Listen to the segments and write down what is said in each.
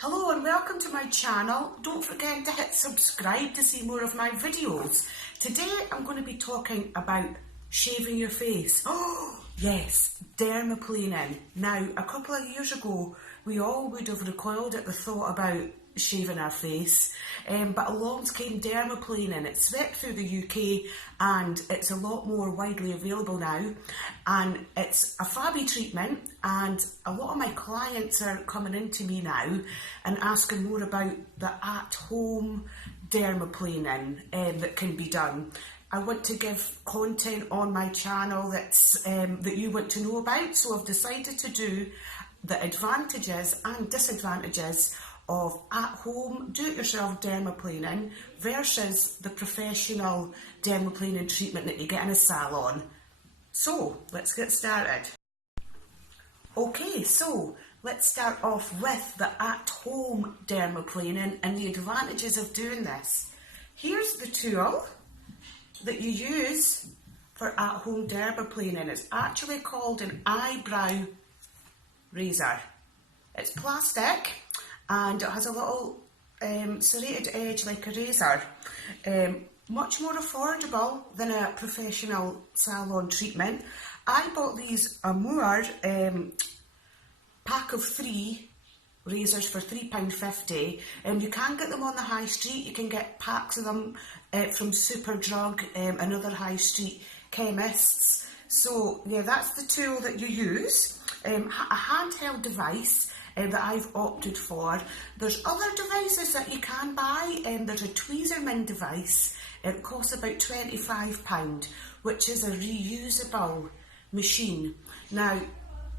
Hello and welcome to my channel. Don't forget to hit subscribe to see more of my videos. Today I'm going to be talking about shaving your face. Oh yes, dermaplaning. Now a couple of years ago we all would have recoiled at the thought about shaving our face, but along came dermaplaning. It swept through the UK and it's a lot more widely available now, and it's a fabby treatment, and a lot of my clients are coming into me now and asking more about the at-home dermaplaning that can be done. I want to give content on my channel that's that you want to know about, so I've decided to do the advantages and disadvantages of at-home, do-it-yourself dermaplaning versus the professional dermaplaning treatment that you get in a salon. So, let's get started. Okay, so let's start off with the at-home dermaplaning and the advantages of doing this. Here's the tool that you use for at-home dermaplaning. It's actually called an eyebrow razor. It's plastic and it has a little serrated edge like a razor. Much more affordable than a professional salon treatment. I bought these Amour pack of 3 razors for £3.50, and you can get them on the high street. You can get packs of them from Superdrug and other high street chemists. So yeah, that's the tool that you use. A handheld device that I've opted for. There's other devices that you can buy. There's a Tweezerman device. It costs about £25, which is a reusable machine. Now,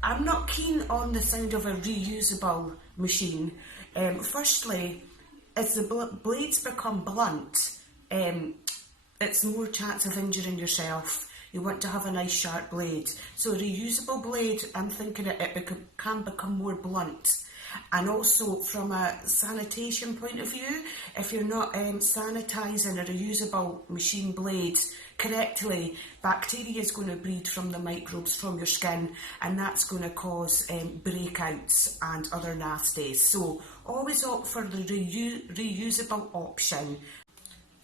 I'm not keen on the sound of a reusable machine. Firstly, as the blades become blunt, it's more chance of injuring yourself. You want to have a nice sharp blade. So a reusable blade, I'm thinking it can become more blunt. And also from a sanitation point of view, if you're not sanitising a reusable machine blade correctly, bacteria is going to breed from the microbes from your skin, and that's going to cause breakouts and other nasties. So always opt for the reusable option.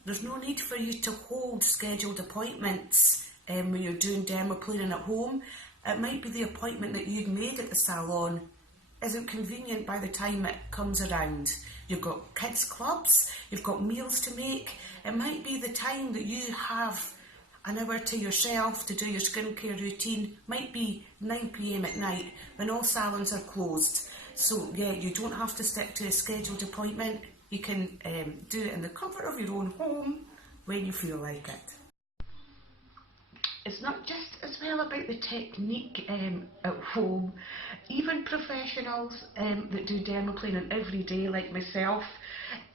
There's no need for you to hold scheduled appointments when you're doing dermaplaning at home. It might be the appointment that you've made at the salon isn't convenient by the time it comes around. You've got kids clubs, you've got meals to make. It might be the time that you have an hour to yourself to do your skincare routine. Might be 9 PM at night when all salons are closed. So yeah, you don't have to stick to a scheduled appointment. You can do it in the comfort of your own home when you feel like it. It's not just as well about the technique at home. Even professionals that do dermaplaning every day, like myself,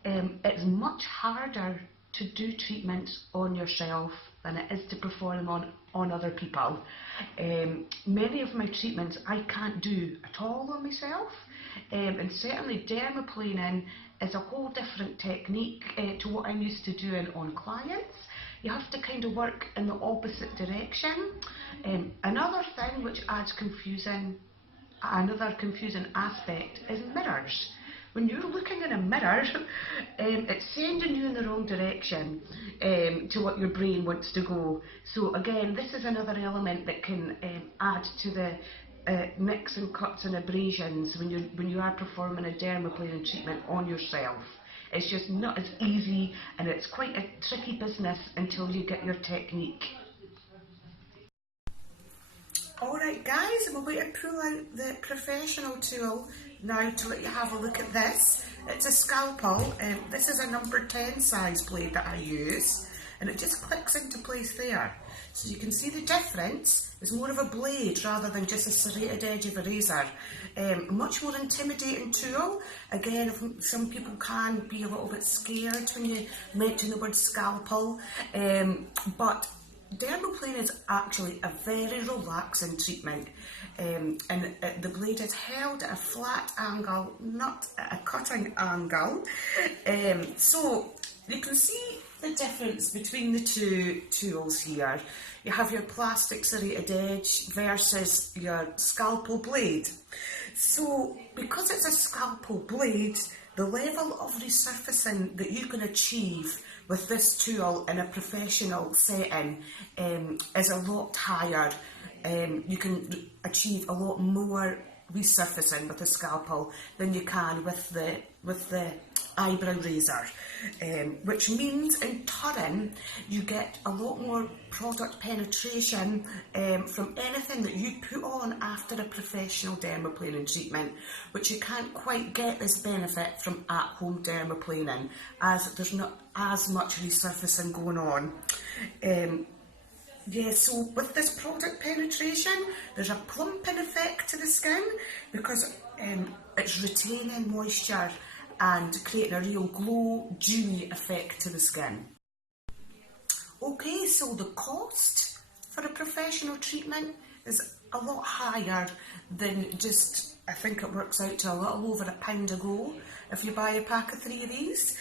it's much harder to do treatments on yourself than it is to perform them on other people. Many of my treatments I can't do at all on myself, and certainly dermaplaning is a whole different technique to what I'm used to doing on clients. You have to kind of work in the opposite direction. Another thing which adds another confusing aspect is mirrors. When you're looking in a mirror, it's sending you in the wrong direction to what your brain wants to go. So again, this is another element that can add to the nicks and cuts and abrasions when you are performing a dermaplaning treatment on yourself. It's just not as easy, and it's quite a tricky business until you get your technique. Alright guys, I'm going to pull out the professional tool now to let you have a look at this. It's a scalpel. This is a number 10 size blade that I use, and it just clicks into place there. So you can see the difference. It's more of a blade rather than just a serrated edge of a razor. Much more intimidating tool. Again, some people can be a little bit scared when you mention the word scalpel, but dermaplaning is actually a very relaxing treatment, and the blade is held at a flat angle, not at a cutting angle. So you can see the difference between the two tools here. You have your plastic serrated edge versus your scalpel blade. So because it's a scalpel blade, the level of resurfacing that you can achieve with this tool in a professional setting is a lot higher. You can achieve a lot more resurfacing with a scalpel than you can with the eyebrow razor, which means in turn you get a lot more product penetration from anything that you put on after a professional dermaplaning treatment, which you can't quite get this benefit from at-home dermaplaning, as there's not as much resurfacing going on. Yeah, so with this product penetration, there's a plumping effect to the skin because it's retaining moisture and creating a real glow, dewy effect to the skin. Okay, so the cost for a professional treatment is a lot higher than just, I think it works out to a little over £1 a go if you buy a pack of 3 of these.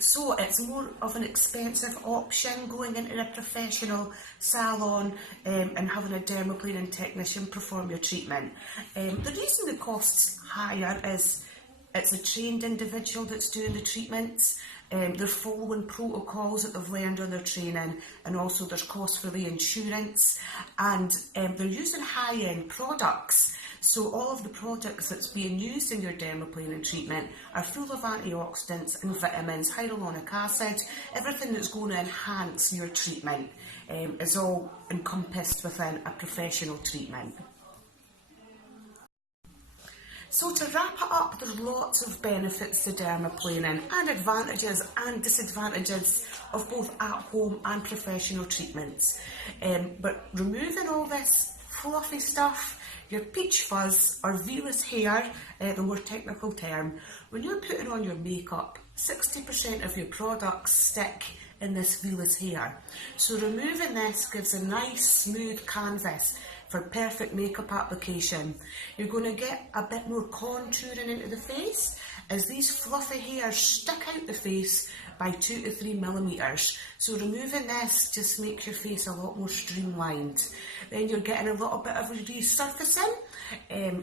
So it's more of an expensive option going into a professional salon and having a dermaplaning technician perform your treatment. The reason the cost's higher is it's a trained individual that's doing the treatments. They're following protocols that they've learned on their training, and also there's costs for the insurance, and they're using high-end products. So all of the products that's being used in your dermaplaning treatment are full of antioxidants and vitamins, hyaluronic acid, everything that's going to enhance your treatment is all encompassed within a professional treatment. So to wrap it up, there's lots of benefits to dermaplaning and advantages and disadvantages of both at-home and professional treatments. But removing all this fluffy stuff, your peach fuzz or vellus hair, the more technical term, when you're putting on your makeup, 60% of your products stick in this vellus hair. So removing this gives a nice smooth canvas for perfect makeup application. You're going to get a bit more contouring into the face as these fluffy hairs stick out the face by 2 to 3 millimeters. So removing this just makes your face a lot more streamlined. Then you're getting a little bit of resurfacing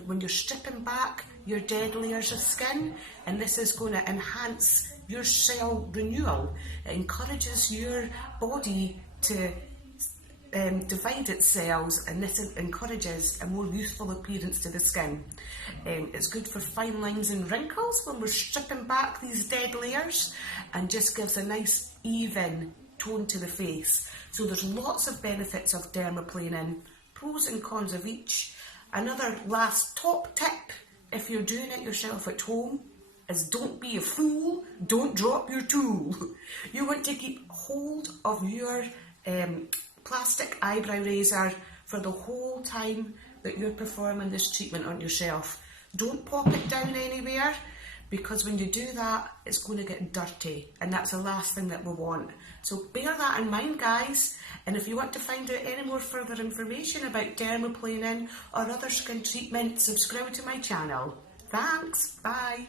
when you're stripping back your dead layers of skin, and this is going to enhance your cell renewal. It encourages your body to divide its cells, and this encourages a more youthful appearance to the skin. It's good for fine lines and wrinkles when we're stripping back these dead layers, and just gives a nice even tone to the face. So there's lots of benefits of dermaplaning, pros and cons of each. Another last top tip, if you're doing it yourself at home, is don't be a fool, don't drop your tool. You want to keep hold of your plastic eyebrow razor for the whole time that you're performing this treatment on yourself. Don't pop it down anywhere, because when you do that, it's going to get dirty, and that's the last thing that we want. So bear that in mind, guys, and if you want to find out any more further information about dermaplaning or other skin treatment, subscribe to my channel. Thanks, bye.